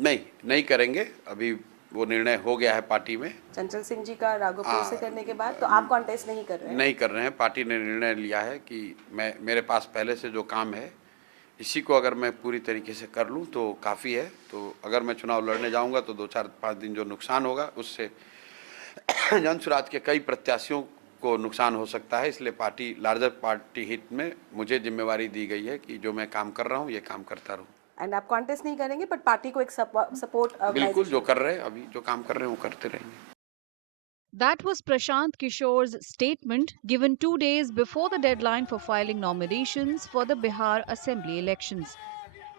नहीं, नहीं करेंगे। अभी वो निर्णय हो गया है पार्टी में। चंचल सिंह जी का राघोपुर से करने के बाद तो आप कॉन्टेस्ट नहीं कर रहे हैं? नहीं कर रहे हैं। पार्टी ने निर्णय लिया है कि मेरे पास पहले से जो काम है, इसी को अगर मैं पूरी तरीके से कर लूँ तो काफ़ी है। तो अगर मैं चुनाव लड़ने जाऊँगा तो 2-4-5 दिन जो नुकसान होगा, उससे जन स्वराज के कई प्रत्याशियों को नुकसान हो सकता है। इसलिए पार्टी लार्जर पार्टी हित में मुझे जिम्मेवारी दी गई है कि जो मैं काम कर रहा हूँ, ये काम करता रहूँ। एंड आप कॉन्टेस्ट नहीं करेंगे, बट पार्टी को एक सपोर्ट बिल्कुल, जो ऑर्गेनाइजेशन। कर रहे हैं अभी, जो काम कर रहे हैं वो करते रहेंगे। That was Prashant Kishore's statement given 2 days before the deadline for filing nominations for the Bihar Assembly elections.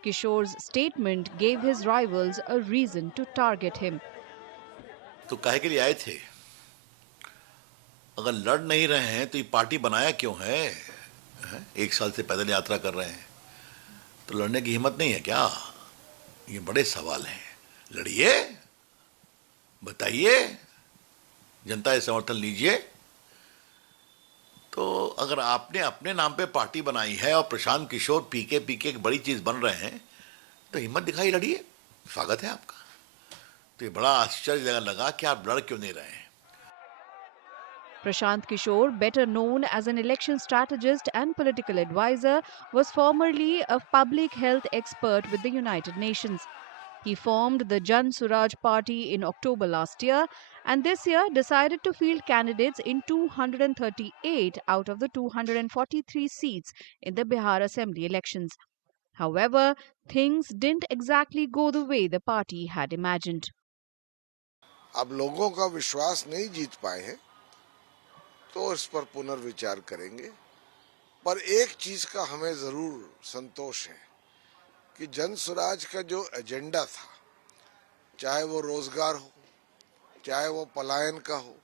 Kishore's statement gave his rivals a reason to target him. तो काहे के लिए आए थे? अगर लड़ नहीं रहे हैं तो ये पार्टी बनाया क्यों है? हैं? 1 साल से पैदल यात्रा कर रहे हैं तो लड़ने की हिम्मत नहीं है क्या? ये बड़े सवाल हैं। लड़िए, बताइए, जनता से समर्थन लीजिए। तो अगर आपने अपने नाम पे पार्टी बनाई है और प्रशांत किशोर पीके पीके एक बड़ी चीज बन रहे हैं तो हिम्मत दिखाई, लड़िए, स्वागत है आपका। तो ये बड़ा आश्चर्य लगा कि आप लड़ क्यों नहीं रहे हैं। Prashant Kishore, better known as an election strategist and political advisor, was formerly a public health expert with the United Nations. He formed the Jan Suraj party in October last year and this year decided to field candidates in 238 out of the 243 seats in the Bihar Assembly elections. However, things didn't exactly go the way the party had imagined. अब लोगों का विश्वास नहीं जीत पाए हैं तो इस पर पुनर्विचार करेंगे। पर एक चीज का हमें जरूर संतोष है कि जन स्वराज का जो एजेंडा था, चाहे वो रोजगार हो, चाहे वो पलायन का हो,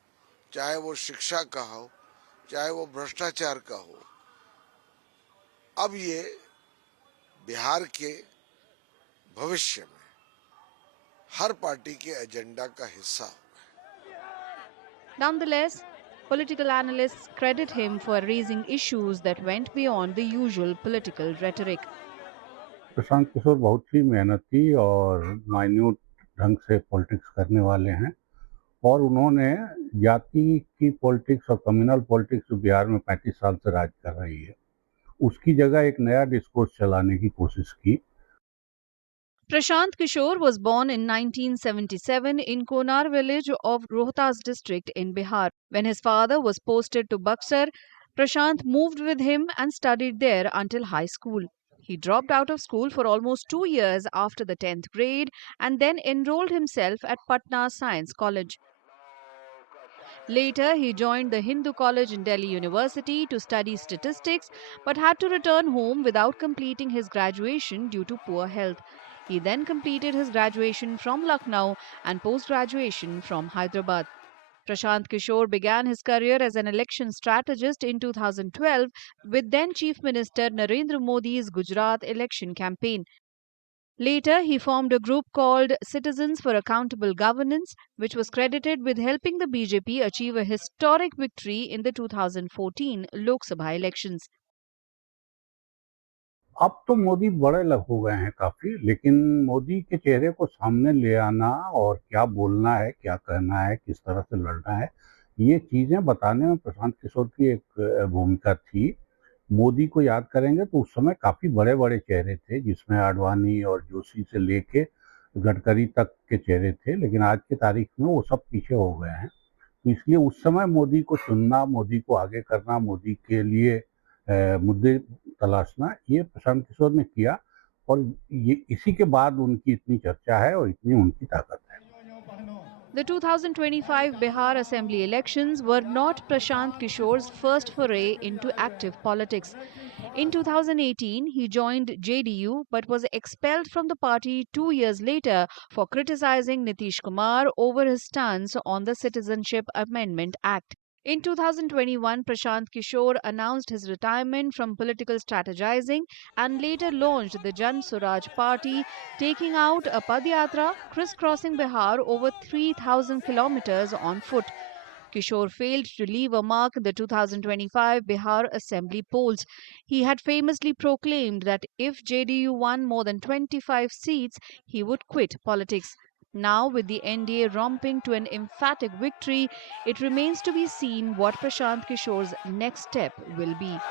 चाहे वो शिक्षा का हो, चाहे वो भ्रष्टाचार का हो, अब ये बिहार के भविष्य में हर पार्टी के एजेंडा का हिस्सा होगा। Nonetheless, political analysts credit him for raising issues that went beyond the usual political rhetoric. Prashant Kishor बहुत ही मेहनती और माइन्यूट ढंग से पॉलिटिक्स करने वाले हैं और उन्होंने जाति की पॉलिटिक्स और कम्युनल पॉलिटिक्स जो बिहार में 35 साल से राज कर रही है, उसकी जगह एक नया डिस्कोर्स चलाने की कोशिश की। Prashant Kishore was born in 1977 in Konar village of Rohtas district in Bihar. When his father was posted to Buxar, Prashant moved with him and studied there until high school. He dropped out of school for almost 2 years after the 10th grade and then enrolled himself at Patna Science College. Later, he joined the Hindu College in Delhi University to study statistics but had to return home without completing his graduation due to poor health. He then completed his graduation from Lucknow and post-graduation from Hyderabad. Prashant Kishore began his career as an election strategist in 2012 with then Chief Minister Narendra Modi's Gujarat election campaign. Later, he formed a group called Citizens for Accountable Governance, which was credited with helping the BJP achieve a historic victory in the 2014 Lok Sabha elections. अब तो मोदी बड़े लग हो गए हैं काफ़ी, लेकिन मोदी के चेहरे को सामने ले आना और क्या बोलना है, क्या कहना है, किस तरह से लड़ना है, ये चीज़ें बताने में प्रशांत किशोर की एक भूमिका थी। मोदी को याद करेंगे तो उस समय काफ़ी बड़े-बड़े चेहरे थे, जिसमें आडवाणी और जोशी से लेके गडकरी तक के चेहरे थे, लेकिन आज की तारीख में वो सब पीछे हो गए हैं। तो इसलिए उस समय मोदी को चुनना, मोदी को आगे करना, मोदी के लिए मुद्दे तलाशना, ये प्रशांत किशोर ने किया और ये इसी के बाद उनकी इतनी चर्चा है और इतनी उनकी ताकत है। The 2025 Bihar Assembly elections were not Prashant Kishore's first foray into active politics. In 2018, he joined JDU but was expelled from the party 2 years later for criticizing Nitish Kumar over his stance on the Citizenship Amendment Act. In 2021, Prashant Kishore announced his retirement from political strategizing and later launched the Jan Suraj party, taking out a Padyatra crisscrossing Bihar over 3,000 kilometers on foot. Kishore failed to leave a mark in the 2025 Bihar Assembly polls. He had famously proclaimed that if JDU won more than 25 seats, he would quit politics. Now, with the NDA romping to an emphatic victory, it remains to be seen what Prashant Kishore's next step will be.